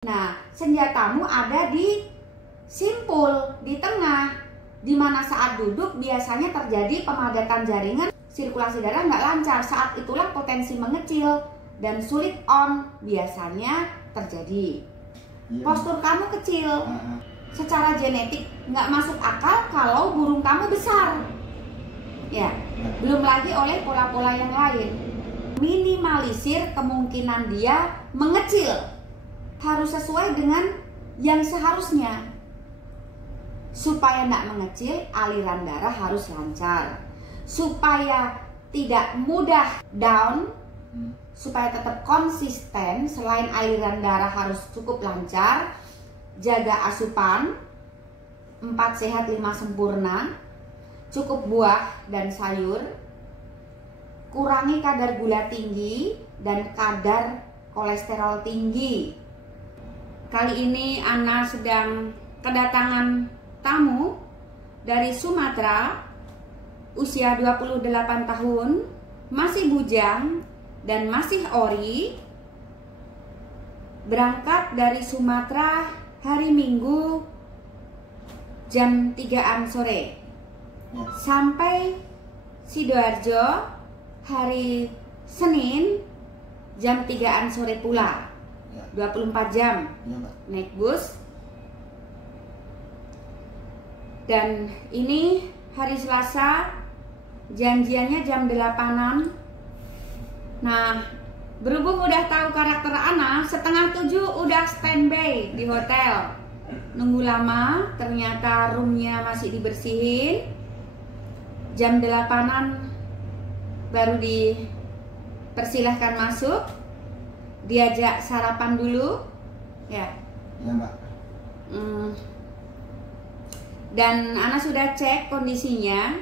Nah, senjatamu ada di simpul, di tengah, di mana saat duduk biasanya terjadi pemadatan jaringan, sirkulasi darah nggak lancar. Saat itulah potensi mengecil dan sulit on biasanya terjadi. Postur kamu kecil, secara genetik nggak masuk akal kalau burung kamu besar. Ya, belum lagi oleh pola-pola yang lain. Minimalisir kemungkinan dia mengecil. Harus sesuai dengan yang seharusnya. Supaya tidak mengecil, aliran darah harus lancar. Supaya tidak mudah down, supaya tetap konsisten, selain aliran darah harus cukup lancar, jaga asupan 4 sehat 5 sempurna, cukup buah dan sayur, kurangi kadar gula tinggi dan kadar kolesterol tinggi. Kali ini Ana sedang kedatangan tamu dari Sumatera, usia 28 tahun, masih bujang dan masih ori. Berangkat dari Sumatera hari Minggu jam 3-an sore, sampai Sidoarjo hari Senin jam 3-an sore pula. 24 jam naik bus. Dan ini hari Selasa, janjiannya jam 8-an. Nah, berhubung udah tahu karakter Ana, 6:30 udah standby di hotel. Nunggu lama, ternyata roomnya masih dibersihin. Jam 8-an baru dipersilahkan masuk. Diajak sarapan dulu, ya. Ya, Mbak. Dan Ana sudah cek kondisinya.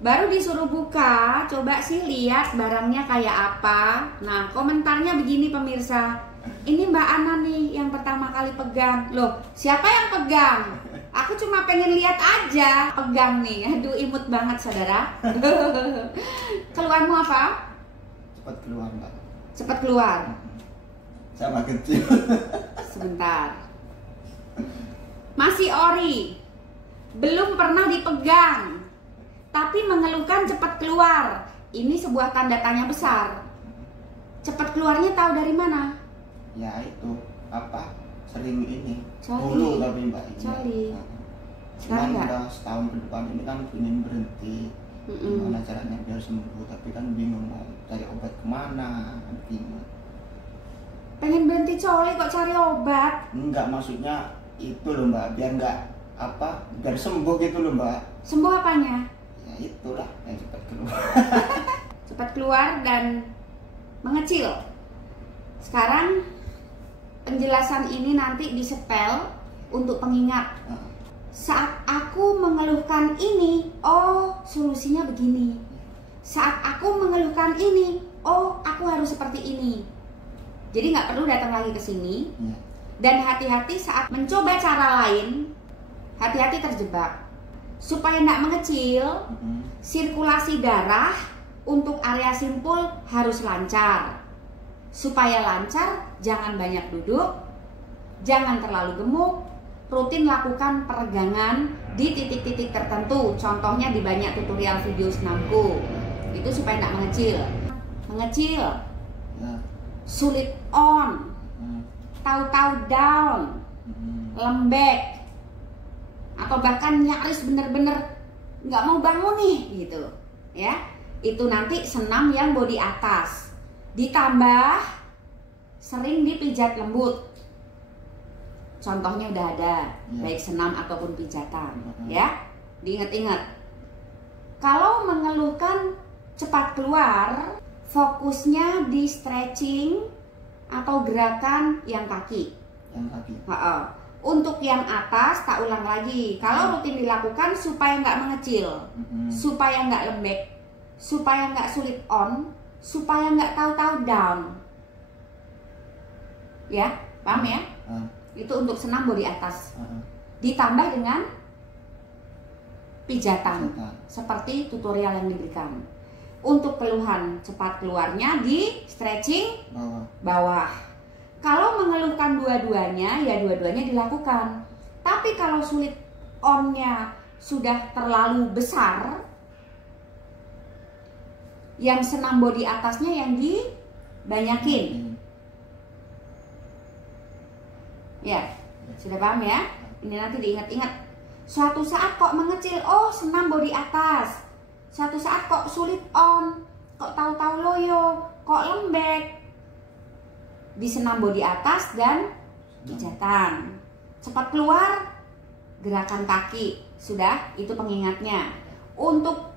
Baru disuruh buka, coba sih lihat barangnya kayak apa. Nah, komentarnya begini pemirsa. Ini Mbak Ana nih yang pertama kali pegang. Loh, siapa yang pegang? Aku cuma pengen lihat aja. Pegang nih, aduh imut banget saudara. Keluarmu apa? Cepat keluar, Mbak. Cepat keluar. Sama kecil. Sebentar. Masih ori. Belum pernah dipegang. Tapi mengeluhkan cepat keluar. Ini sebuah tanda tanya besar. Cepat keluarnya tahu dari mana? Ya itu, apa? Sering ini. Coli. Dulu tapi Mbak. Coli. Cuman Sekarang udah setahun ke depan ini kan ingin berhenti. Gimana caranya biar sembuh, tapi kan bingung mau cari obat kemana. Bingung. Pengen berhenti coli kok cari obat? Enggak, maksudnya itu loh Mbak, biar enggak apa, biar sembuh gitu loh Mbak. Sembuh apanya? Ya itulah yang cepat keluar. Cepat keluar dan mengecil. Sekarang penjelasan ini nanti disetel untuk pengingat. Saat aku mengeluhkan ini, oh solusinya begini. Saat aku mengeluhkan ini, oh aku harus seperti ini. Jadi nggak perlu datang lagi ke sini. Dan hati-hati saat mencoba cara lain, hati-hati terjebak. Supaya nggak mengecil, sirkulasi darah untuk area simpul harus lancar. Supaya lancar, jangan banyak duduk, jangan terlalu gemuk, rutin lakukan peregangan di titik-titik tertentu. Contohnya di banyak tutorial video senamku. Itu supaya nggak mengecil. Mengecil, sulit on, tahu-tahu down, lembek, atau bahkan nyaris bener-bener nggak mau bangun nih gitu ya. Itu nanti senam yang bodi atas, ditambah sering dipijat lembut. Contohnya udah ada, baik senam ataupun pijatan ya. Diingat-ingat. Kalau mengeluhkan cepat keluar, fokusnya di stretching atau gerakan yang kaki. Yang kaki. Untuk yang atas tak ulang lagi. Kalau rutin dilakukan supaya nggak mengecil, supaya nggak lembek, supaya nggak sulit on, supaya nggak tahu-tahu down. Ya, paham ya? Itu untuk senam bodi atas. Ditambah dengan pijatan, seperti tutorial yang diberikan. Untuk keluhan cepat keluarnya di stretching bawah. Kalau mengeluhkan dua-duanya, ya dua-duanya dilakukan. Tapi kalau sulit onnya sudah terlalu besar, yang senam body atasnya yang dibanyakin. Ya, sudah paham ya? Ini nanti diingat-ingat. Suatu saat kok mengecil, oh senam body atas. Suatu saat kok sulit on, kok tahu-tahu loyo, kok lembek. Di senam body atas dan pijatan. Cepat keluar, gerakan kaki. Sudah, itu pengingatnya. Untuk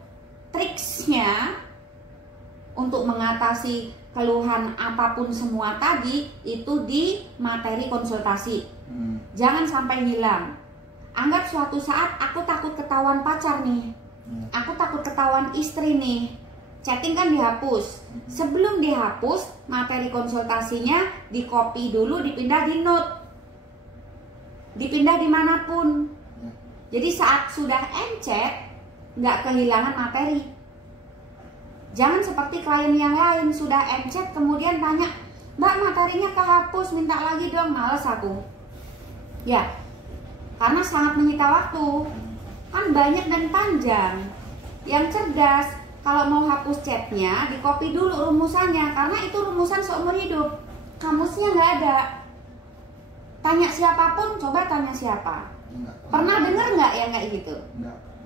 triksnya, untuk mengatasi keluhan apapun semua tadi, itu di materi konsultasi. Jangan sampai hilang. Anggap suatu saat aku takut ketahuan pacar nih, aku takut ketahuan istri nih. Chatting kan dihapus. Sebelum dihapus, materi konsultasinya di copy dulu, dipindah di note, dipindah dimanapun. Jadi saat sudah encet, nggak kehilangan materi. Jangan seperti klien yang lain, sudah encet kemudian tanya, Mbak materinya kehapus, minta lagi dong, males aku. Ya, karena sangat menyita waktu. Kan banyak dan panjang. Yang cerdas, kalau mau hapus chatnya, di copy dulu rumusannya, karena itu rumusan seumur hidup. Kamusnya nggak ada. Tanya siapapun, coba tanya siapa. Pernah dengar nggak yang kayak gitu?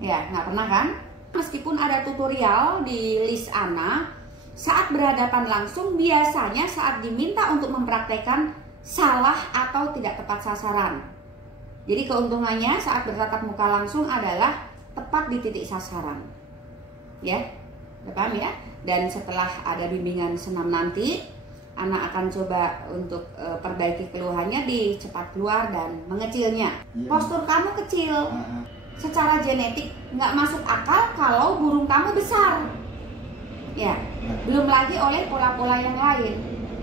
Ya, nggak pernah kan? Meskipun ada tutorial di list Ana, saat berhadapan langsung biasanya saat diminta untuk mempraktekkan salah atau tidak tepat sasaran. Jadi keuntungannya saat bertatap muka langsung adalah tepat di titik sasaran. Ya, udah paham ya? Dan setelah ada bimbingan senam nanti, Ana akan coba untuk perbaiki keluhannya di cepat keluar dan mengecilnya. Postur kamu kecil, secara genetik nggak masuk akal kalau burung kamu besar. Ya, belum lagi oleh pola-pola yang lain.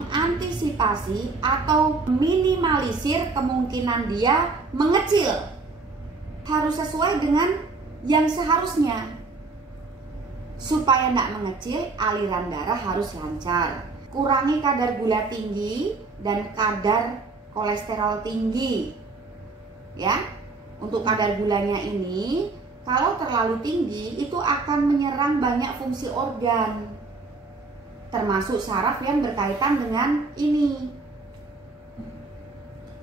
Antisipasi atau minimalisir kemungkinan dia mengecil harus sesuai dengan yang seharusnya. Supaya tidak mengecil, aliran darah harus lancar. Kurangi kadar gula tinggi dan kadar kolesterol tinggi. Ya, untuk kadar gulanya ini, kalau terlalu tinggi itu akan menyerang banyak fungsi organ, termasuk saraf yang berkaitan dengan ini.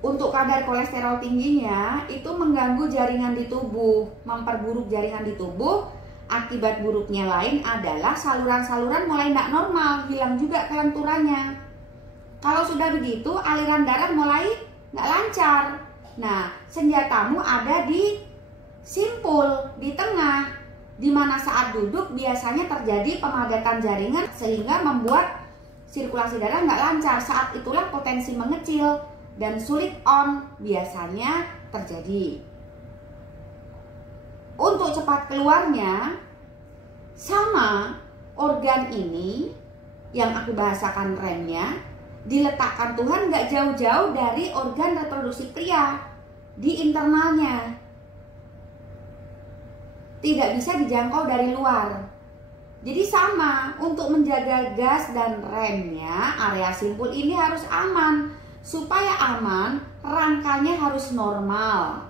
Untuk kadar kolesterol tingginya itu mengganggu jaringan di tubuh, memperburuk jaringan di tubuh. Akibat buruknya lain adalah saluran-saluran mulai tidak normal, hilang juga kelenturannya. Kalau sudah begitu, aliran darah mulai nggak lancar. Nah, senjatamu ada di simpul, di tengah, di mana saat duduk biasanya terjadi pemadatan jaringan sehingga membuat sirkulasi darah nggak lancar. Saat itulah potensi mengecil dan sulit on biasanya terjadi. Untuk cepat keluarnya, sama organ ini yang aku bahasakan remnya, diletakkan Tuhan nggak jauh-jauh dari organ reproduksi pria, di internalnya. Tidak bisa dijangkau dari luar. Jadi sama, untuk menjaga gas dan remnya, area simpul ini harus aman. Supaya aman, rangkanya harus normal.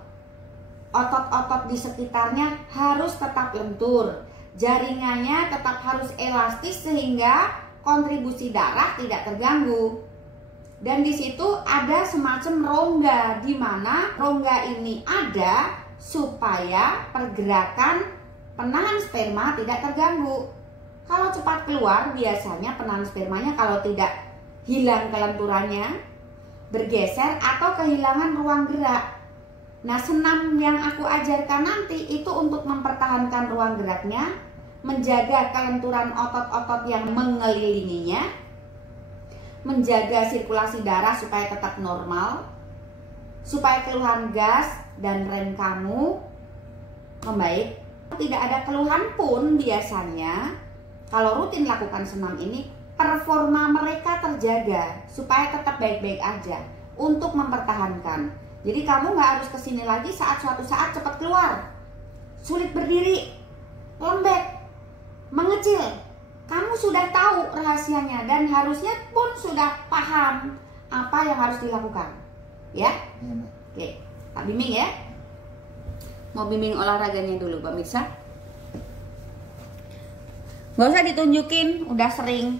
Otot-otot di sekitarnya harus tetap lentur. Jaringannya tetap harus elastis sehingga kontribusi darah tidak terganggu. Dan di situ ada semacam rongga, di mana rongga ini ada supaya pergerakan penahan sperma tidak terganggu. Kalau cepat keluar, biasanya penahan spermanya kalau tidak hilang kelenturannya, bergeser atau kehilangan ruang gerak. Nah, senam yang aku ajarkan nanti itu untuk mempertahankan ruang geraknya, menjaga kelenturan otot-otot yang mengelilinginya, menjaga sirkulasi darah supaya tetap normal, supaya keluhan gas dan rem kamu membaik. Tidak ada keluhan pun biasanya, kalau rutin lakukan senam ini, performa mereka terjaga supaya tetap baik-baik aja untuk mempertahankan. Jadi kamu nggak harus kesini lagi saat suatu saat cepat keluar, sulit berdiri, lembek, mengecil. Kamu sudah tahu rahasianya dan harusnya pun sudah paham apa yang harus dilakukan. Ya? Iya, Mbak. Oke, Pak bimbing ya. Mau bimbing olahraganya dulu, Pak Mirsa. Nggak usah ditunjukin, udah sering.